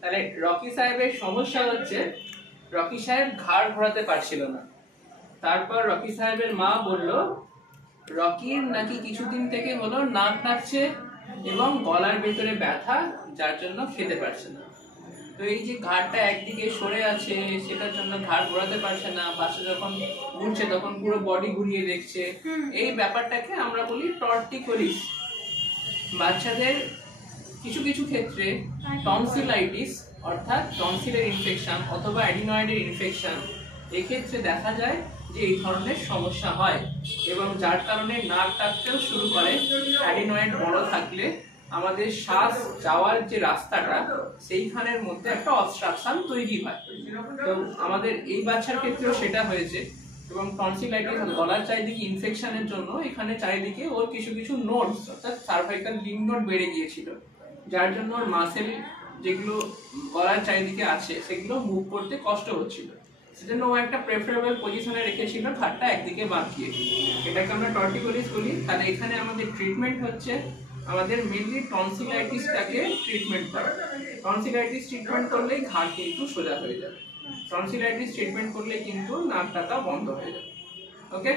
তাহলে রকি সাহেবের সমস্যা হচ্ছে রকি সাহেব ঘাড় ঘোরাতে পারছিল না। তারপর রকি সাহেবের মা বলল রকির নাকি কিছুদিন থেকে হলো নাক ডাকছে এবং গলার ভেতরে ব্যথা, যার জন্য খেতে পারছে না। তো এই যে ঘাড়টা একদিকে সরে আছে সেটার জন্য ঘাড় ঘোরাতে পারছে না, বাচ্চা যখন ঘুরছে তখন পুরো বডি ঘুরিয়ে দেখছে, এই ব্যাপারটাকে আমরা বলি টর্টিকোলিস। বাচ্চাদের কিছু কিছু ক্ষেত্রে টনসিলাইটিস অর্থাৎ টনসিলের ইনফেকশন অথবা অ্যাডিনয়েডের ইনফেকশন, এক্ষেত্রে দেখা যায় যে এই ধরনের সমস্যা হয় এবং যার কারণে নাক ডাকতেও শুরু করে। অ্যাডিনয়েড বড় থাকলে আমাদের শ্বাস যাওয়ার যে রাস্তাটা সেইখানের মধ্যে একটা অবস্ট্রাকশন তৈরি হয়। তো আমাদের এই বাচ্চার ক্ষেত্রেও সেটা হয়েছে এবং টনসিলাইটিস গলার চারিদিকে ইনফেকশনের জন্য এখানে চারিদিকে ওর কিছু কিছু নোডস অর্থাৎ সার্ভাইকাল লিম্ফ নোড বেড়ে গিয়েছিল, যার জন্য ওর মাসেল যেগুলো গলার চারিদিকে আছে সেগুলো মুভ করতে কষ্ট হচ্ছিল। সেজন্য ও একটা প্রেফারেবল পজিশনে রেখেছিল ঘাড়টা একদিকে বাঁকিয়ে, এটাকে আমরা টর্টিকোলিস বলি। তাহলে এখানে আমাদের ট্রিটমেন্ট হচ্ছে আমাদের মেনলি টনসিলাইটিসটাকে ট্রিটমেন্ট করা। টনসিলাইটিস ট্রিটমেন্ট করলেই ঘাড় কিন্তু সোজা হয়ে যাবে, টনসিলাইটিস ট্রিটমেন্ট করলে কিন্তু নাক ডাকা বন্ধ হয়ে যাবে। ওকে।